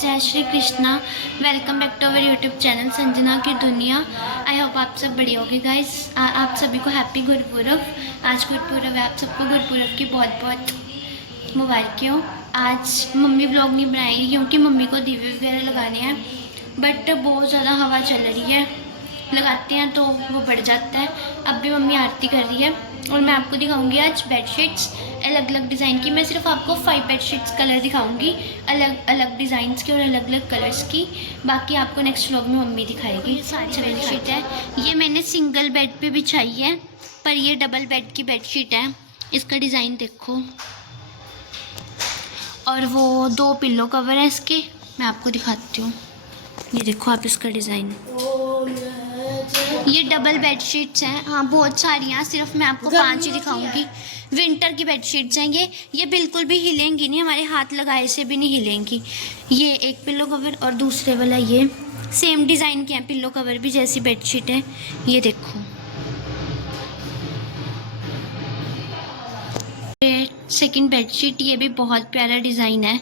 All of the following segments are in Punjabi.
जय Shri Krishna. Welcome back to our YouTube channel Sanjana की दुनिया। आई होप आप सब बढ़िया होगी गाइस आप सभी को हैप्पी गुरपुरब आज गुरपुरब है, आप सबको गुरपुरब की बहुत बहुत मुबारक। हो आज मम्मी ब्लॉग नहीं बनाएगी, क्योंकि मम्मी को दीवे वगैरह लगाने हैं बट बहुत ज़्यादा हवा चल रही है। लगाते हैं तो वो बढ़ जाता है। अब भी मम्मी आरती कर रही है और मैं आपको दिखाऊँगी आज बेडशीट्स अलग अलग डिज़ाइन की। मैं सिर्फ़ आपको फाइव बेडशीट्स कलर दिखाऊँगी। अलग अलग डिज़ाइंस की और अलग अलग कलर्स की। बाकी आपको नेक्स्ट व्लॉग में मम्मी दिखाएगी। ये सारी बेडशीट है। ये मैंने सिंगल बेड पे बिछाई है पर ये डबल बेड की बेडशीट है। इसका डिज़ाइन देखो। और वो दो पिल्लो कवर है इसके। मैं आपको दिखाती हूँ। ये देखो आप इसका डिज़ाइन ये डबल बेड शीट्स हैं। हाँ बहुत सारी हैं। सिर्फ़ मैं आपको पाँच ही दिखाऊँगी। विंटर की बेड शीट्स हैं ये। ये बिल्कुल भी हिलेंगी नहीं हमारे हाथ लगाए से भी नहीं हिलेंगी। ये एक पिल्लो कवर और दूसरे वाला ये। सेम डिज़ाइन के हैं पिल्लो कवर भी जैसी बेड शीट है। ये देखो। ये सेकंड बेड शीट ये भी बहुत प्यारा डिज़ाइन है।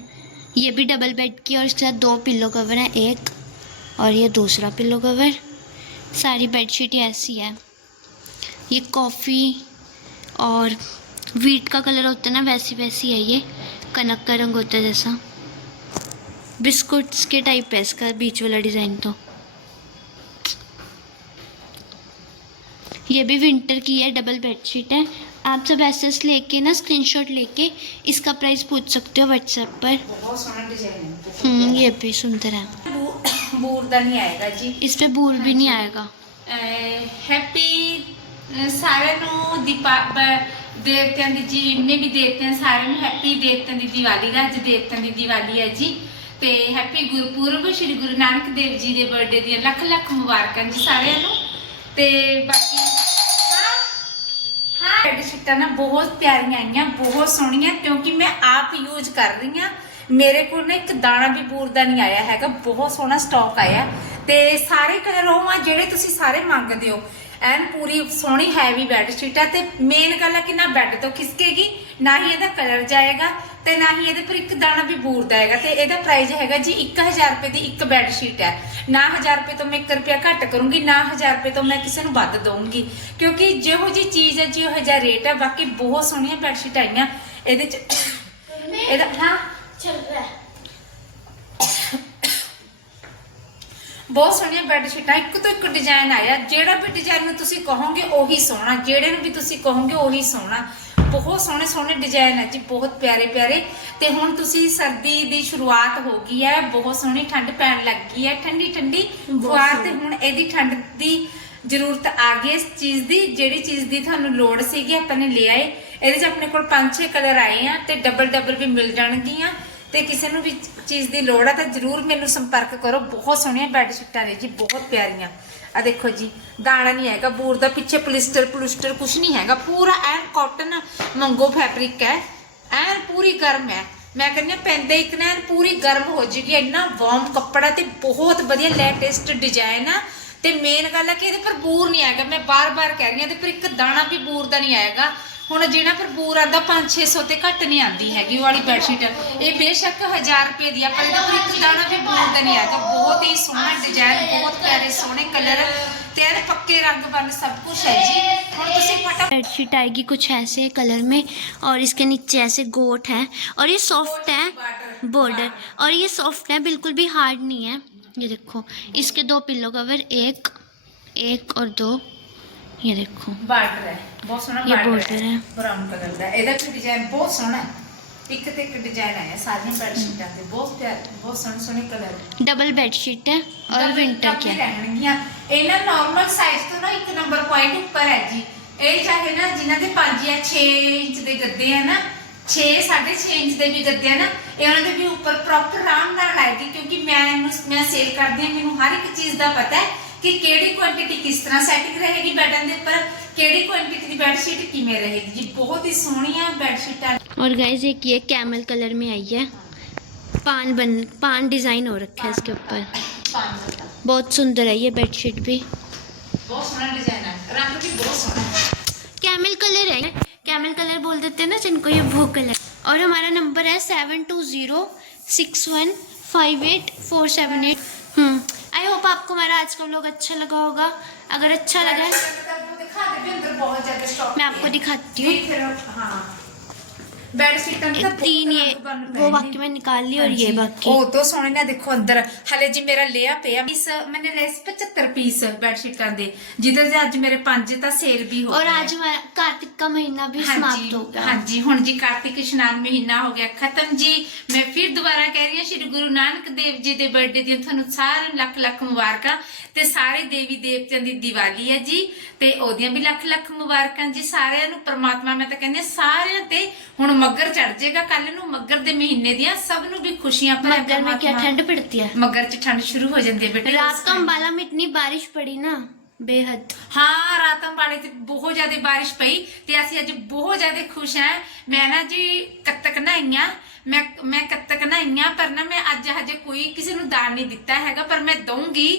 ये भी डबल बेड की और इसके साथ दो पिल्लो कवर हैं एक और ये दूसरा पिल्लो कवर सारी बेडशीट ऐसी है। ये कॉफ़ी और वीट का कलर होता है ना वैसी वैसी है ये कनक का रंग होता है जैसा। बिस्कुट्स के टाइप है इसका बीच वाला डिज़ाइन तो। ये भी विंटर की है डबल बेडशीट है। आप सब ऐसे लेके ना स्क्रीनशॉट लेके इसका प्राइस पूछ सकते हो व्हाट्सएप पर। हम्म, ये भी सुंदर है। ਬੂ- ਬੂਰ ਦਾ ਨਹੀਂ ਆਏਗਾ ਜੀ इस पे बूर भी नहीं आएगा ਹੈਪੀ ਸਾਰਿਆਂ ਨੂੰ ਦੀਪਾ ਬ- ਦੇਵਤਿਆਂ ਦੀ ਜੀ ਜਿੰਨੇ ਵੀ ਦੇਵਤੇ ਹਨ ਸਾਰਿਆਂ ਨੂੰ ਹੈਪੀ ਦੇਵਤਿਆਂ ਦੀ ਦੀਵਾਲੀ ਦਾ ਅੱਜ ਦੇਵਤਿਆਂ ਦੀ ਦੀਵਾਲੀ ਹੈ ਜੀ ਤੇ ਹੈਪੀ ਗੁਰਪੁਰਬ ਸ਼੍ਰੀ ਗੁਰੂ ਨਾਨਕ ਦੇਵ ਜੀ ਦੇ ਬਰਥਡੇ ਦੀਆਂ ਲੱਖ ਲੱਖ ਮੁਬਾਰਕਾਂ ਜੀ ਸਾਰਿਆਂ ਨੂੰ ਤੇ ਬਾਕੀ ਹਾਂ ਹਾਂ ਬੈੱਡ ਸ਼ੀਟਾਂ ਨਾ ਬਹੁਤ ਪਿਆਰੀਆਂ ਆਈਆਂ ਬਹੁਤ ਸੋਹਣੀਆਂ ਕਿਉਂਕਿ ਮੈਂ ਆਪ ਯੂਜ਼ ਕਰ ਰਹੀ ਹਾਂ ਮੇਰੇ ਕੋਲ ਨਾ ਇੱਕ ਦਾਣਾ ਵੀ ਬੂਰ ਦਾ ਨਹੀਂ ਆਇਆ ਹੈਗਾ ਬਹੁਤ ਸੋਹਣਾ ਸਟਾਕ ਆਇਆ। ਤੇ ਸਾਰੇ ਕਲਰ ਉਹ ਆ ਜਿਹੜੇ ਤੁਸੀਂ ਸਾਰੇ ਮੰਗਦੇ ਹੋ ਐਨ ਪੂਰੀ ਸੋਹਣੀ ਹੈਵੀ ਬੈੱਡ ਸ਼ੀਟ ਆ ਤੇ ਮੇਨ ਗੱਲ ਹੈ ਕਿ ਨਾ ਬੈੱਡ ਤੋਂ ਖਿਸਕੇਗੀ ਨਾ ਹੀ ਇਹਦਾ ਕਲਰ ਜਾਏਗਾ ਤੇ ਨਾ ਹੀ ਇਹਦੇ ਪਰ ਇੱਕ ਦਾਣਾ ਵੀ ਬੂਰ ਦਾ ਹੈਗਾ। ਤੇ ਇਹਦਾ ਪ੍ਰਾਈਸ ਹੈਗਾ ਜੀ 1000 ਰੁਪਏ ਦੀ ਇੱਕ ਬੈੱਡ ਸ਼ੀਟ ਹੈ ਨਾ 1000 ਰੁਪਏ ਤੋਂ ਮੈਂ 1 ਰੁਪਿਆ ਘੱਟ ਕਰੂੰਗੀ ਨਾ 1000 ਰੁਪਏ ਤੋਂ ਮੈਂ ਕਿਸੇ ਨੂੰ ਵੱਧ ਦਊਂਗੀ। ਕਿਉਂਕਿ ਜਿਹੋ ਜੀ ਚੀਜ਼ ਹੈ ਜਿਹੋ ਜਿਹਾ ਰੇਟ ਹੈ ਬਾਕੀ ਬਹੁਤ ਸੋਹਣੀਆਂ ਬੈੱਡ ਸ਼ੀਟ ਆਈਆਂ। ਇਹਦੇ ਚ ਇਹਦਾ ਹਾਂ ਬਹੁਤ ਸੋਹਣੀਆਂ ਬੈੱਡ ਸ਼ੀਟਾਂ ਇੱਕ ਤੋਂ ਇੱਕ ਡਿਜ਼ਾਈਨ ਆਇਆ ਜਿਹੜਾ ਵੀ ਡਿਜ਼ਾਈਨ ਤੁਸੀਂ ਕਹੋਗੇ ਉਹੀ ਸੋਹਣਾ। ਜਿਹੜੇ ਨੂੰ ਵੀ ਤੁਸੀਂ ਕਹੋਗੇ ਉਹੀ ਸੋਹਣਾ। ਬਹੁਤ ਸੋਹਣੇ ਸੋਹਣੇ ਡਿਜ਼ਾਈਨ ਹੈ ਜੀ ਬਹੁਤ ਪਿਆਰੇ ਪਿਆਰੇ। ਤੇ ਹੁਣ ਤੁਸੀਂ ਸਰਦੀ ਦੀ ਸ਼ੁਰੂਆਤ ਹੋ ਗਈ ਹੈ ਬਹੁਤ ਸੋਹਣੀ ਠੰਡ ਪੈਣ ਲੱਗ ਗਈ ਹੈ। ਠੰਡੀ ਠੰਡੀ ਫੁਆਰ ਤੇ ਹੁਣ ਇਹਦੀ ਠੰਡ ਦੀ ਜ਼ਰੂਰਤ ਆ ਗਈ ਇਸ ਚੀਜ਼ ਦੀ ਜਿਹੜੀ ਚੀਜ਼ ਦੀ ਤੁਹਾਨੂੰ ਲੋੜ ਸੀਗੀ ਆਪਾਂ ਨੇ ਲਿਆਏ ਇਹਦੇ 'ਚ ਆਪਣੇ ਕੋਲ 5-6 ਕਲਰ ਆਏ ਆ ਤੇ ਡਬਲ ਡਬਲ ਵੀ ਮਿਲ ਜਾਣਗੀਆਂ। ਤੇ ਕਿਸੇ ਨੂੰ ਵੀ ਚੀਜ਼ ਦੀ ਲੋੜ ਆ ਤਾਂ ਜਰੂਰ ਮੈਨੂੰ ਸੰਪਰਕ ਕਰੋ। ਬਹੁਤ ਸੋਹਣੀਆਂ ਬੈੱਡਸ਼ੀਟਾਂ ਨੇ ਜੀ, ਬਹੁਤ ਪਿਆਰੀਆਂ। ਆ ਦੇਖੋ ਜੀ, ਦਾਣਾ ਨਹੀਂ ਹੈਗਾ, ਬੂਰ ਦਾ ਪਿੱਛੇ ਪਲਿਸਟਰ, ਪਲੂਸਟਰ ਕੁਝ ਨਹੀਂ ਹੈਗਾ। ਪੂਰਾ ਐਨ ਕਾਟਨ ਮੰਗੋ ਫੈਬਰਿਕ ਹੈ। ਐਨ ਪੂਰੀ ਗਰਮ ਹੈ। ਮੈਂ ਕਹਿੰਦੀ ਹਾਂ, ਪੈਂਦੇ ਇੱਕ ਨਾ ਪੂਰੀ ਗਰਮ ਹੋ ਜੇਗੀ, ਇੰਨਾ ਵਾਰਮ ਕੱਪੜਾ ਤੇ ਬਹੁਤ ਵਧੀਆ ਲੇਟੈਸਟ ਡਿਜ਼ਾਈਨ ਆ। ਤੇ ਮੇਨ ਗੱਲ ਹੈ ਕਿ ਇਹਦੇ ਪਰ ਬੂਰ ਨਹੀਂ ਆਏਗਾ ਮੈਂ ਬਾਰ-ਬਾਰ ਕਹਿ ਰਹੀ ਹਾਂ, ਇਹਦੇ ਪਰ ਇੱਕ ਦਾਣਾ ਵੀ ਬੂਰ ਦਾ ਨਹੀਂ ਆਏਗਾ। ਹੁਣ ਜਿਹੜਾ ਪਰ ਬੂਰ ਆਂਦਾ 5-600 ਤੇ ਘੱਟ ਨਹੀਂ ਆਂਦੀ ਹੈਗੀ ਉਹ ਵਾਲੀ ਬੈਡਸ਼ੀਟ ਇਹ ਬੇਸ਼ੱਕ 1000 ਰੁਪਏ ਦੀ ਆ ਪਰ ਇਹਦਾ ਪਰ ਇੱਕ ਦਾਣਾ ਵੀ ਬੂਰ ਦਾ ਨਹੀਂ ਆਏਗਾ ਬਹੁਤ ਹੀ ਸੋਹਣਾ ਡਿਜ਼ਾਈਨ ਬਹੁਤ ਪਿਆਰੇ ਸੋਹਣੇ ਕਲਰ ਤੇ ਇਹਦੇ ਪੱਕੇ ਰੰਗ ਬਣ ਸਭ ਕੁਝ ਹੈ ਜੀ ਹੁਣ ਤੁਸੀਂ ਫਟਾ बेडशीट आएगी कुछ ऐसे कलर में और इसके नीचे ऐसे गोट है और ये सॉफ्ट है बॉर्डर और ये सॉफ्ट है बिल्कुल भी हार्ड नहीं है ये देखो इसके दो पिल्लो कवर एक एक और दो ये देखो ਬਾਰਡਰ ਹੈ ਬਹੁਤ ਸੋਹਣਾ ਇਹ ਬਾਰਡਰ border ਹੈ। ਬਰਾਊਨ ਕਲਰ ਦਾ ਇਹਦਾ ਵੀ ਡਿਜ਼ਾਈਨ ਬਹੁਤ ਸੋਹਣਾ ਹੈ ਇੱਕ ਤੇ ਇੱਕ ਡਿਜ਼ਾਈਨ ਆਇਆ ਸਾਰੀਆਂ ਬੈਡਸ਼ੀਟਾਂ ਤੇ ਬਹੁਤ ਪਿਆਰ ਬਹੁਤ ਸੋਹਣੇ ਸੋਹਣੇ ਕਲਰ डबल बेडशीट है और विंटर की है ਰਹਿਣਗੀਆਂ ਇਹਨਾਂ ਨਾਰਮਲ ਸਾਈਜ਼ ਤੋਂ ਨਾ ਇੱਕ ਨੰਬਰ ਪੁਆਇੰਟ ਉੱਪਰ ਹੈ ਜੀ ਇਹ ਚਾਹੇ ਨਾ ਜਿਨ੍ਹਾਂ ਦੇ 5 ਜਾਂ 6 ਇੰਚ ਦੇ ਗੱਦੇ ਆ ਨਾ 6 6.5 ਇੰਚ ਦੇ ਵੀ ਗੱਦੇ ਆ ਨਾ ਇਹ ਉਹਨਾਂ ਦੇ ਵੀ ਉੱਪਰ ਪ੍ਰੋਪਰ ਆਰਾਮ ਨਾਲ ਆਏਗੀ ਕਿਉਂਕਿ ਮੈਂ ਇਹਨੂੰ ਮੈਂ ਸੇਲ ਕਰਦੀ ਹਾਂ ਮੈਨੂੰ ਹਰ ਇੱਕ ਚੀਜ਼ ਦਾ ਪਤਾ ਹੈ ਕਿ ਕਿਹੜੀ ਕੁਆਂਟੀਟੀ ਕਿਸ ਤਰ੍ਹਾਂ ਸੈਟਿੰਗ ਰਹੇਗੀ ਬੈਡਾਂ ਦੇ ਉੱਪਰ ਕਿਹੜੀ ਕੁਆਂਟੀਟੀ ਦੀ ਬੈੱਡ ਸ਼ੀਟ ਕਿਵੇਂ ਰਹੇਗੀ ਜੀ ਬਹੁਤ ਹੀ ਸੋਹਣੀਆਂ ਬੈੱਡ ਸ਼ੀਟਾਂ और गाइज एक ये कैमल कलर में आई है पान बन पान डिज़ाइन हो रखा है इसके ऊपर ਪੰਜ ਦਾ बहुत सुंदर है ये बेडशीट भी ਬਹੁਤ ਸੋਹਣਾ ਡਿਜ਼ਾਈਨ ਹੈ ਰੰਗ ਵੀ ਬਹੁਤ ਸੋਹਣਾ ਹੈ कैमल कलर है कैमल कलर बोल देते हैं ना जिनको ये वो कलर और हमारा नंबर है seven two zero six one five eight four seven eight I hope आपको हमारा आज का व्लॉग अच्छा लगा होगा अगर अच्छा लगा मैं आपको दिखाती हूँ ਜੀ ਫਿਰ ਹਾਂ ਬੈੱਡ ਸ਼ੀਟਾਂ ਦੀ ਤਾਂ एक तीन ये ਬਹੁਤ ਬਣ वो ਪਏ बाकी ਨੇ। मैं निकाल ली और ये ਹਾਂਜੀ। बाकी ਉਹ ਤੋਂ ਸੋਹਣੇ ਨਾ ਦੇਖੋ ਅੰਦਰ ਹਲੇ ਜੀ ਮੇਰਾ ਲਿਆ ਪਿਆ ਇਸ ਮੈਨੇ ਲਏ ਸੀ 75 ਪੀਸ ਬੈੱਡ ਸ਼ੀਟਾਂ ਦੇ ਜਿਹਦੇ ਤੇ ਅੱਜ ਮੇਰੇ ਪੰਜ ਤਾਂ ਸੇਲ ਵੀ ਹੋ और ਗਏ आज हमारा कार्तिक का महीना भी समाप्त हो गया ਹਾਂਜੀ ਹੁਣ ਜੀ ਕਾਰਤਿਕ ਇਸ਼ਨਾਨ ਮਹੀਨਾ ਹੋ ਗਿਆ ਖਤਮ ਜੀ ਮੈਂ ਫਿਰ ਦੁਬਾਰਾ ਕਹਿ ਰਹੀ ਹਾਂ ਸ਼੍ਰੀ ਗੁਰੂ ਨਾਨਕ ਦੇਵ ਜੀ ਦੇ ਬਰਥਡੇ ਦੀਆਂ ਤੁਹਾਨੂੰ ਸਾਰਿਆਂ ਨੂੰ ਲੱਖ ਲੱਖ ਮੁਬਾਰਕਾਂ ਤੇ ਸਾਰੇ ਦੇਵੀ ਦੇਵਤਿਆਂ ਦੀ ਦੀਵਾਲੀ ਹੈ ਜੀ ਤੇ ਉਹਦੀਆਂ ਵੀ ਲੱਖ ਲੱਖ ਮੁਬਾਰਕਾਂ ਜੀ ਸਾਰਿਆਂ ਨੂੰ ਪ੍ਰਮਾਤਮਾ ਮੈਂ ਤਾਂ ਕਹਿੰਦੀ ਹਾਂ ਸਾਰਿਆਂ ਤੇ ਹੁਣ ਮੱਗਰ ਚੜ ਜਾਏਗਾ ਕੱਲ ਨੂੰ ਮੱਗਰ ਦੇ ਮਹੀਨੇ ਦੀਆਂ ਸਭ ਨੂੰ ਵੀ ਖੁਸ਼ੀਆਂ ਭਰਿਆ मगर में क्या ਪ੍ਰਮਾਤਮਾ- ठंड पड़ती है ਮੱਗਰ ਚ ਠੰਡ ਸ਼ੁਰੂ ਹੋ ਜਾਂਦੀ ਹੈ ਬੇਟੇ रात को अंबाला में इतनी बारिश पड़ी ना बेहद ਹਾਂ ਰਾਤ ਅੰਬਾਲੇ ਤੇ ਬਹੁਤ ਜ਼ਿਆਦਾ ਬਾਰਿਸ਼ ਪਈ ਤੇ ਅਸੀਂ ਅੱਜ ਬਹੁਤ ਜ਼ਿਆਦਾ ਖੁਸ਼ ਹਾਂ ਮੈਂ ਨਾ ਜੀ ਕੱਤਕ ਨਹਾਈਆਂ ਮੈਂ ਮੈਂ ਕੱਤਕ ਨਹਾਈਆਂ ਪਰ ਨਾ ਮੈਂ ਅੱਜ ਹਜੇ ਕੋਈ ਕਿਸੇ ਨੂੰ ਦਾਨ ਨਹੀਂ ਦਿੱਤਾ ਹੈਗਾ ਪਰ ਮੈਂ ਦਊਂਗੀ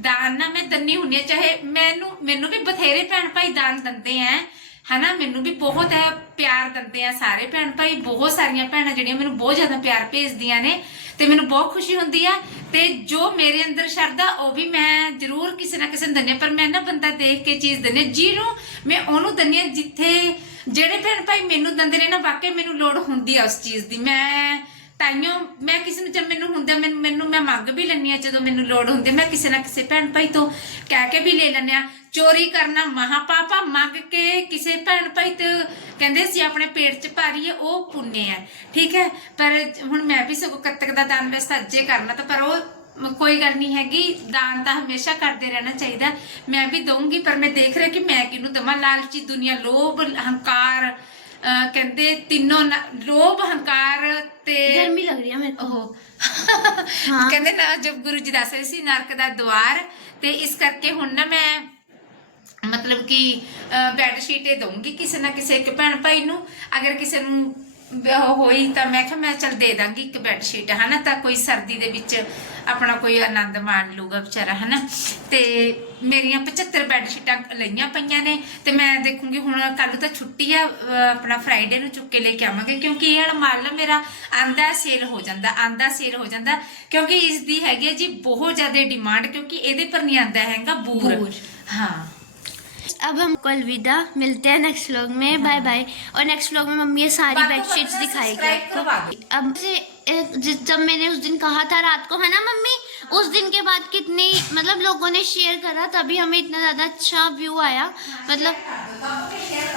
ਦਾਨ ਨਾ ਮੈਂ ਦੰਨੀ ਹੁੰਨੀ ਆ ਚਾਹੇ ਮੈਨੂੰ ਮੈਨੂੰ ਵੀ ਬਥੇਰੇ ਭੈਣ ਭਾਈ ਦਾਨ ਦਿੰਦੇ ਆ ਹਨਾ, ਮੈਨੂੰ ਵੀ ਬਹੁਤ ਹੈ ਪਿਆਰ ਦਿੰਦੇ ਆ ਸਾਰੇ ਭੈਣ ਭਾਈ, ਬਹੁਤ ਸਾਰੀਆਂ ਭੈਣਾਂ ਜਿਹੜੀਆਂ ਮੈਨੂੰ ਬਹੁਤ ਜ਼ਿਆਦਾ ਪਿਆਰ ਭੇਜਦੀਆਂ ਨੇ ਤੇ ਮੈਨੂੰ ਬਹੁਤ ਖੁਸ਼ੀ ਹੁੰਦੀ ਆ ਤੇ ਜੋ ਮੇਰੇ ਅੰਦਰ ਸ਼ਰਧਾ, ਉਹ ਵੀ ਮੈਂ ਜ਼ਰੂਰ ਕਿਸੇ ਨਾ ਕਿਸੇ ਨੂੰ ਦਿੰਦੀ ਹਾਂ ਪਰ ਮੈਂ ਨਾ ਬੰਦਾ ਦੇਖ ਕੇ ਚੀਜ਼ ਦਿੰਦੀ ਹਾਂ। ਜਿਹਨੂੰ ਮੈਂ ਉਹਨੂੰ ਦਿੰਦੀ ਹਾਂ ਜਿੱਥੇ ਜਿਹੜੇ ਭੈਣ ਭਾਈ ਮੈਨੂੰ ਦਿੰਦੇ ਨੇ ਨਾ, ਵਾਕਈ ਮੈਨੂੰ ਲੋੜ ਹੁੰਦੀ ਆ ਉਸ ਚੀਜ਼ ਦੀ ਮੈਂ ਤਾਈਓ, ਮੈਂ ਕਿਸੇ ਨੂੰ ਜਦ ਮੈਨੂੰ ਹੁੰਦਾ ਮੈਨੂੰ ਮੈਨੂੰ ਮੈਂ ਮੰਗ ਵੀ ਲੈਂਦੀ ਆ ਜਦੋਂ ਮੈਨੂੰ ਲੋੜ ਹੁੰਦੀ ਮੈਂ ਕਿਸੇ ਨਾ ਕਿਸੇ ਭੈਣ ਭਾਈ ਤੋਂ ਕਹਿ ਕੇ ਵੀ ਲੈ ਲੈਂਦੀ ਆ ਚੋਰੀ ਕਰਨਾ ਮਹਾਪਾਪਾ ਮੰਗ ਕੇ ਕਿਸੇ ਭੈਣ ਭਾਈ ਤੇ ਕਹਿੰਦੇ ਸੀ ਆਪਣੇ ਪੇਟ 'ਚ ਭਾਰੀਏ ਉਹ ਪੁੰਨੇ ਹੈ ਠੀਕ ਹੈ? ਪਰ ਹੁਣ ਮੈਂ ਵੀ ਸਗੋਂ ਕੱਤਕ ਦਾ ਦਾਨ ਵੈਸੇ ਅੱਜੇ ਕਰਨਾ ਤਾਂ ਪਰ ਉਹ ਕੋਈ ਗੱਲ ਨਹੀਂ ਹੈਗੀ ਦਾਨ ਤਾਂ ਹਮੇਸ਼ਾ ਕਰਦੇ ਰਹਿਣਾ ਚਾਹੀਦਾ। ਮੈਂ ਵੀ ਦਵਾਂਗੀ ਪਰ ਮੈਂ ਦੇਖ ਰਿਹਾ ਕਿ ਮੈਂ ਕਿਹਨੂੰ ਦਵਾਂ? ਲਾਲਚੀ ਦੁਨੀਆ ਲੋਭ ਹੰਕਾਰ ਕਹਿੰਦੇ ਤਿੰਨੋਂ ਲੋਭ ਹੰਕਾਰ ਤੇ ਗਰਮੀ ਲੱਗ ਰਹੀ ਆ ਮੈਨੂੰ ਉਹ ਕਹਿੰਦੇ ਨਾ ਜਦ ਗੁਰੂ ਜੀ ਦੱਸ ਰਹੇ ਸੀ ਨਰਕ ਦਾ ਦਵਾਰ ਤੇ ਇਸ ਕਰਕੇ ਹੁਣ ਨਾ ਮੈਂ ਮਤਲਬ ਕਿ ਬੈੱਡ ਸ਼ੀਟੇ ਦਊਂਗੀ ਕਿਸੇ ਨਾ ਕਿਸੇ ਇੱਕ ਭੈਣ ਭਾਈ ਨੂੰ। ਅਗਰ ਕਿਸੇ ਨੂੰ ਹੋਈ ਤਾਂ ਮੈਂ ਕਿਹਾ ਮੈਂ ਚਲ ਦੇ ਦਾਂਗੀ ਇੱਕ ਬੈੱਡ ਸ਼ੀਟ ਹਨਾ? ਤਾਂ ਕੋਈ ਸਰਦੀ ਦੇ ਵਿੱਚ ਆਪਣਾ ਕੋਈ ਆਨੰਦ ਮਾਣ ਲੂਗਾ ਵਿਚਾਰਾ ਹਨਾ? ਤੇ ਮੇਰੀਆਂ 75 ਬੈੱਡ ਸ਼ੀਟਾਂ ਲਈਆਂ ਪਈਆਂ ਨੇ ਤੇ ਮੈਂ ਦੇਖੂੰਗੀ ਹੁਣ ਕੱਲ ਤਾਂ ਛੁੱਟੀ ਆ ਆਪਣਾ ਫਰਾਈਡੇ ਨੂੰ ਚੁੱਕ ਕੇ ਲੈ ਕੇ ਆਵਾਂਗੇ ਕਿਉਂਕਿ ਇਹ ਵਾਲਾ ਮਾਲ ਨਾ ਮੇਰਾ ਆਂਦਾ ਸੇਲ ਹੋ ਜਾਂਦਾ ਆਂਦਾ ਸੇਲ ਹੋ ਜਾਂਦਾ ਕਿਉਂਕਿ ਇਸ ਦੀ ਹੈਗੀ ਜੀ ਬਹੁਤ ਜ਼ਿਆਦਾ ਡਿਮਾਂਡ ਕਿਉਂਕਿ ਇਹਦੇ ਪਰ ਨਹੀਂ ਆਂਦਾ ਹੈਗਾ ਬੂਰ। ਹਾਂ। अब हमको अलविदा मिलते हैं नेक्स्ट व्लॉग में बाय बाय और नेक्स्ट व्लॉग में मम्मी ये सारी बेडशीट्स दिखाएगी आपको अब से जब मैंने उस दिन कहा था रात को है ना मम्मी? उस दिन के बाद कितनी मतलब लोगों ने शेयर करा तभी हमें इतना ज़्यादा अच्छा व्यू आया। मतलब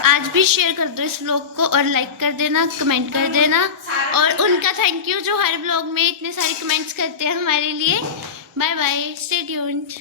आज भी शेयर कर दो इस व्लॉग को और लाइक कर देना कमेंट कर देना। और उनका थैंक यू जो हर व्लॉग में इतने सारे कमेंट्स करते हैं हमारे लिए। Bye bye stay tuned